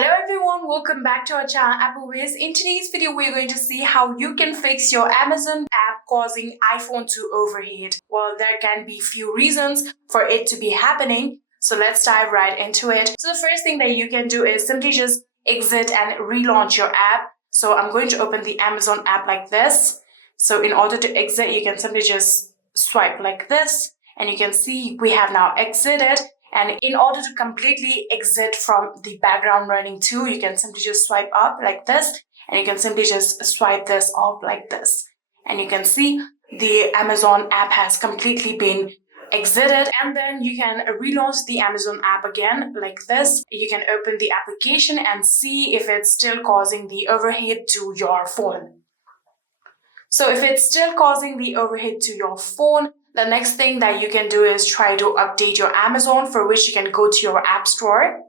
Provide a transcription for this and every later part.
Hello everyone, welcome back to our channel Apple Ways. In today's video, we're going to see how you can fix your Amazon app causing iPhone to overheat. Well, there can be few reasons for it to be happening, so let's dive right into it. So the first thing that you can do is simply just exit and relaunch your app. So I'm going to open the Amazon app like this. So in order to exit, you can simply just swipe like this, and you can see we have now exited. And in order to completely exit from the background running too, you can simply just swipe up like this, and you can simply just swipe this off like this. And you can see the Amazon app has completely been exited, and then you can relaunch the Amazon app again like this. You can open the application and see if it's still causing the overheat to your phone. So if it's still causing the overheat to your phone, the next thing that you can do is try to update your Amazon, for which you can go to your App Store.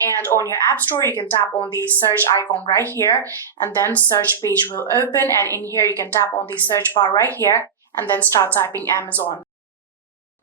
And on your App Store, you can tap on the search icon right here, and then search page will open. And in here, you can tap on the search bar right here, and then start typing Amazon.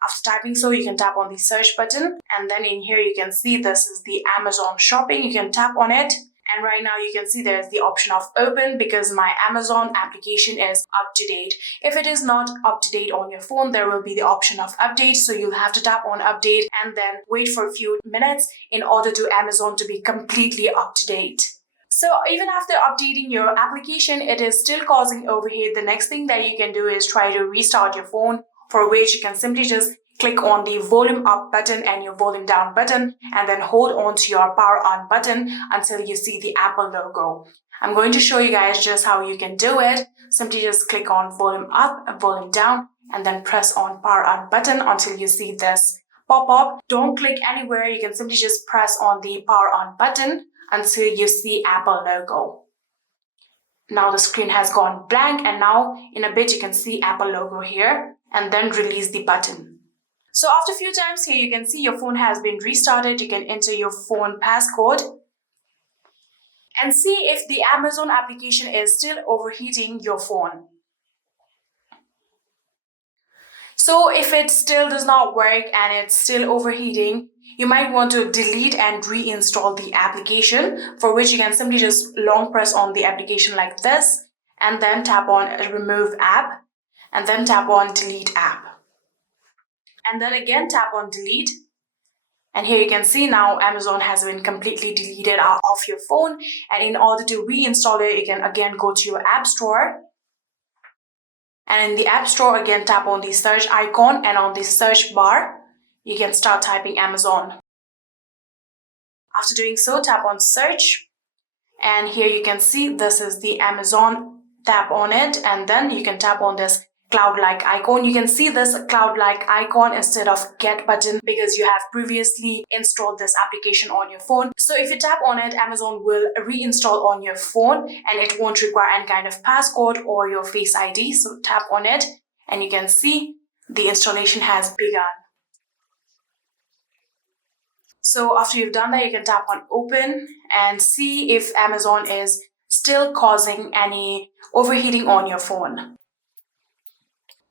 After typing so, you can tap on the search button, and then in here, you can see this is the Amazon shopping. You can tap on it. And right now you can see there's the option of open because my Amazon application is up to date. If it is not up to date on your phone, there will be the option of update. So you'll have to tap on update and then wait for a few minutes in order to Amazon to be completely up to date. So even after updating your application, it is still causing overheat. The next thing that you can do is try to restart your phone, for which you can simply just click on the volume up button and your volume down button, and then hold on to your power on button until you see the Apple logo. I'm going to show you guys just how you can do it. Simply just click on volume up and volume down, and then press on power on button until you see this pop up. Don't click anywhere. You can simply just press on the power on button until you see Apple logo. Now the screen has gone blank, and now in a bit you can see Apple logo here, and then release the button. So after a few times here, you can see your phone has been restarted. You can enter your phone passcode and see if the Amazon application is still overheating your phone. So if it still does not work and it's still overheating, you might want to delete and reinstall the application, for which you can simply just long press on the application like this, and then tap on remove app, and then tap on delete app. And then again tap on delete, and here you can see now Amazon has been completely deleted off your phone. And in order to reinstall it, you can again go to your App Store, and in the App Store again tap on the search icon, and on the search bar you can start typing Amazon. After doing so, tap on search, and here you can see this is the Amazon. Tap on it, and then you can tap on this cloud-like icon. You can see this cloud-like icon instead of get button because you have previously installed this application on your phone. So if you tap on it, Amazon will reinstall on your phone, and it won't require any kind of passcode or your Face ID. So tap on it, and you can see the installation has begun. So after you've done that, you can tap on open and see if Amazon is still causing any overheating on your phone.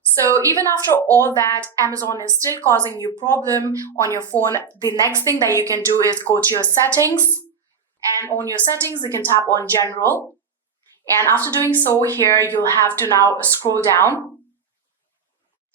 So even after all that, Amazon is still causing you problem on your phone. The next thing that you can do is go to your settings, and on your settings you can tap on general, and after doing so, here you'll have to now scroll down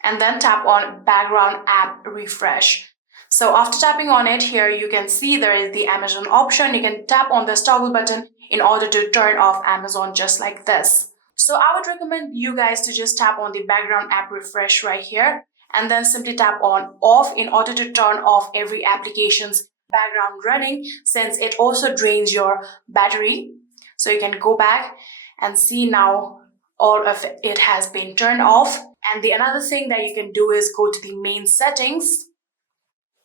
and then tap on background app refresh. So after tapping on it, here you can see there is the Amazon option. You can tap on this toggle button in order to turn off Amazon just like this. So I would recommend you guys to just tap on the background app refresh right here, and then simply tap on off in order to turn off every application's background running, since it also drains your battery. So you can go back and see now all of it has been turned off. And the another thing that you can do is go to the main settings.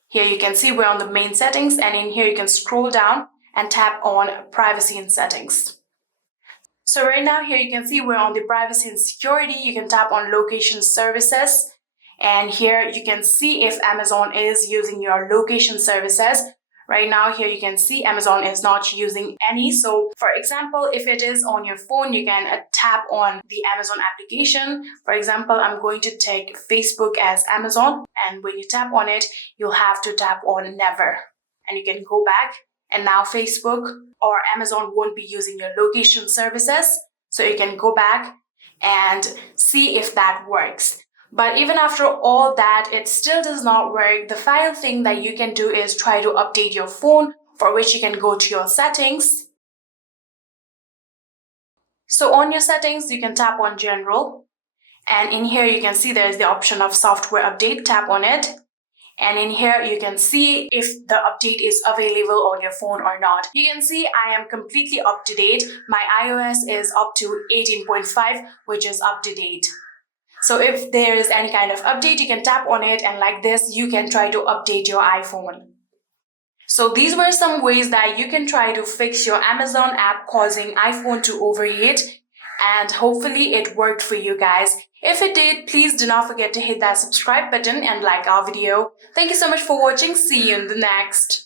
Here you can see we're on the main settings, and in here you can scroll down and tap on privacy and settings. So right now here you can see we're on the privacy and security. You can tap on location services, and here you can see if Amazon is using your location services. Right now here you can see Amazon is not using any. So for example, if it is on your phone, you can tap on the Amazon application. For example, I'm going to take Facebook as Amazon, and when you tap on it, you'll have to tap on never, and you can go back and now Facebook or Amazon won't be using your location services. So you can go back and see if that works. But even after all that, it still does not work. The final thing that you can do is try to update your phone, for which you can go to your settings. So on your settings, you can tap on General. And in here, you can see there's the option of Software Update. Tap on it. And in here, you can see if the update is available on your phone or not. You can see I am completely up to date. My iOS is up to 18.5, which is up to date. So if there is any kind of update, you can tap on it, and like this, you can try to update your iPhone. So these were some ways that you can try to fix your Amazon app causing iPhone to overheat, and hopefully it worked for you guys. If it did, please do not forget to hit that subscribe button and like our video. Thank you so much for watching. See you in the next.